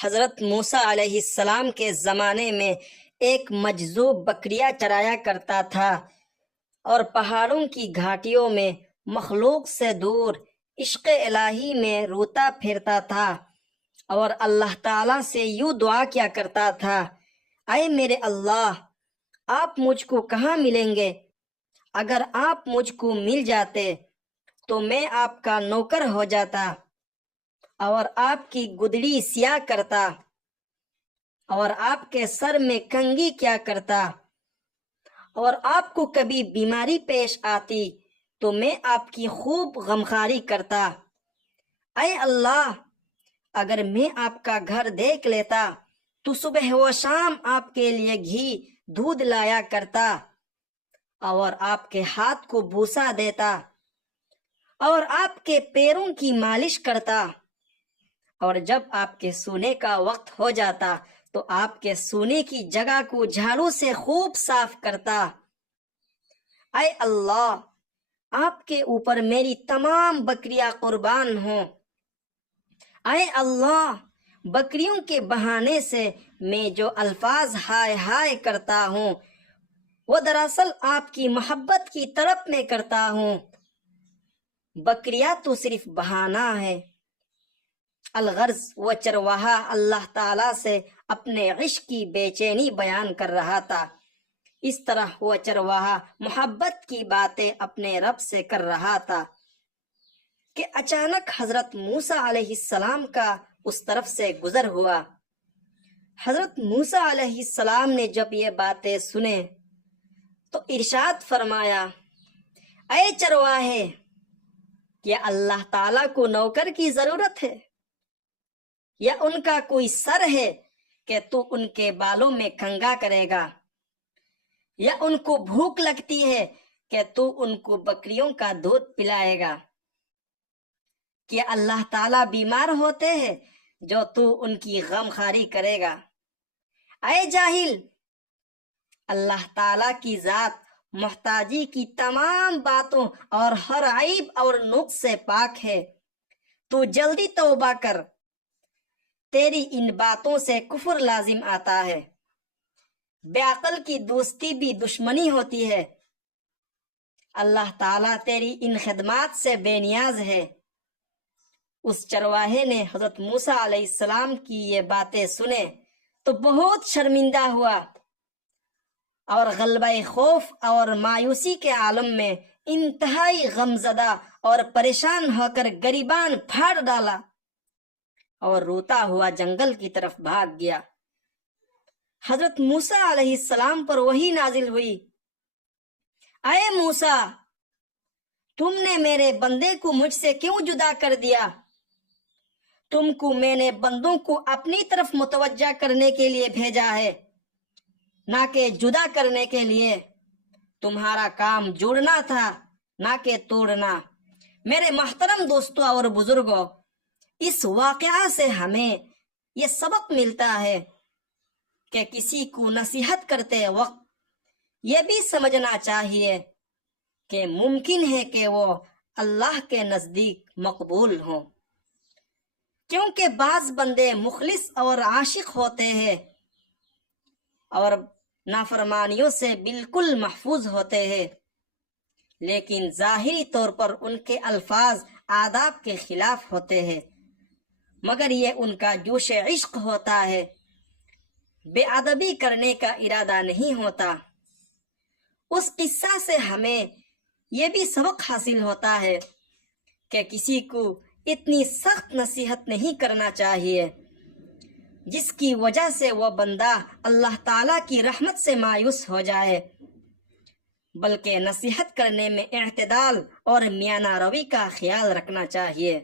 حضرت موسیٰ علیہ السلام کے زمانے میں ایک مجذوب بکریاں چرایا کرتا تھا اور پہاڑوں کی گھاٹیوں میں مخلوق سے دور عشق الہی میں روتا پھرتا تھا اور اللہ تعالیٰ سے یوں دعا کیا کرتا تھا، اے میرے اللہ، آپ مجھ کو کہاں ملیں گے؟ اگر آپ مجھ کو مل جاتے تو میں آپ کا نوکر ہو جاتا اور آپ کی گدڑی سیاہ کرتا اور آپ کے سر میں کنگھی کیا کرتا، اور آپ کو کبھی بیماری پیش آتی تو میں آپ کی خوب غمخواری کرتا۔ اے اللہ، اگر میں آپ کا گھر دیکھ لیتا تو صبح و شام آپ کے لیے گھی دودھ لایا کرتا اور آپ کے ہاتھ کو بوسا دیتا اور آپ کے پیروں کی مالش کرتا، اور جب آپ کے سونے کا وقت ہو جاتا تو آپ کے سونے کی جگہ کو جھاڑو سے خوب صاف کرتا۔ اے اللہ، آپ کے اوپر میری تمام بکریاں قربان ہوں۔ اے اللہ، بکریوں کے بہانے سے میں جو الفاظ ہائے ہائے کرتا ہوں وہ دراصل آپ کی محبت کی طلب میں کرتا ہوں۔ بکریاں تو صرف بہانہ ہے۔ الغرض وہ چرواہا اللہ تعالیٰ سے اپنے عشق کی بے چینی بیان کر رہا تھا۔ اس طرح وہ چرواہا محبت کی باتیں اپنے رب سے کر رہا تھا کہ اچانک حضرت موسیٰ علیہ السلام کا اس طرف سے گزر ہوا۔ حضرت موسیٰ علیہ السلام نے جب یہ باتیں سنے تو ارشاد فرمایا، اے چرواہے، کیا اللہ تعالیٰ کو نوکر کی ضرورت ہے یا ان کا کوئی سر ہے کہ تو ان کے بالوں میں کنگھا کرے گا؟ یا ان کو بھوک لگتی ہے کہ تو ان کو بکریوں کا دودھ پلائے گا؟ کیا اللہ تعالیٰ بیمار ہوتے ہیں جو تو ان کی غمخواری کرے گا؟ اے جاہل، اللہ تعالیٰ کی ذات محتاجی کی تمام باتوں اور ہر عیب اور نقص سے پاک ہے۔ تو جلدی توبہ کر، تیری ان باتوں سے کفر لازم آتا ہے۔ بے عقل کی دوستی بھی دشمنی ہوتی ہے۔ اللہ تعالیٰ تیری ان خدمات سے بے نیاز ہے۔ اس چرواہے نے حضرت موسیٰ علیہ السلام کی یہ باتیں سنے تو بہت شرمندہ ہوا اور غلبہ خوف اور مایوسی کے عالم میں انتہائی غمزدہ اور پریشان ہو کر گریبان پھاڑ ڈالا اور روتا ہوا جنگل کی طرف بھاگ گیا۔ حضرت موسیٰ علیہ السلام پر وحی نازل ہوئی، اے موسیٰ، تم نے میرے بندے کو مجھ سے کیوں جدا کر دیا؟ تم کو میں نے بندوں کو اپنی طرف متوجہ کرنے کے لیے بھیجا ہے، نہ کہ جدا کرنے کے لیے۔ تمہارا کام جوڑنا تھا، نہ کہ توڑنا۔ میرے محترم دوستوں اور بزرگوں، اس واقعہ سے ہمیں یہ سبق ملتا ہے کہ کسی کو نصیحت کرتے وقت یہ بھی سمجھنا چاہیے کہ ممکن ہے کہ وہ اللہ کے نزدیک مقبول ہوں، کیونکہ بعض بندے مخلص اور عاشق ہوتے ہیں اور نافرمانیوں سے بالکل محفوظ ہوتے ہیں، لیکن ظاہری طور پر ان کے الفاظ آداب کے خلاف ہوتے ہیں، مگر یہ ان کا جوش عشق ہوتا ہے، بے ادبی کرنے کا ارادہ نہیں ہوتا۔ اس قصہ سے ہمیں یہ بھی سبق حاصل ہوتا ہے کہ کسی کو اتنی سخت نصیحت نہیں کرنا چاہیے جس کی وجہ سے وہ بندہ اللہ تعالیٰ کی رحمت سے مایوس ہو جائے، بلکہ نصیحت کرنے میں اعتدال اور میانہ روی کا خیال رکھنا چاہیے۔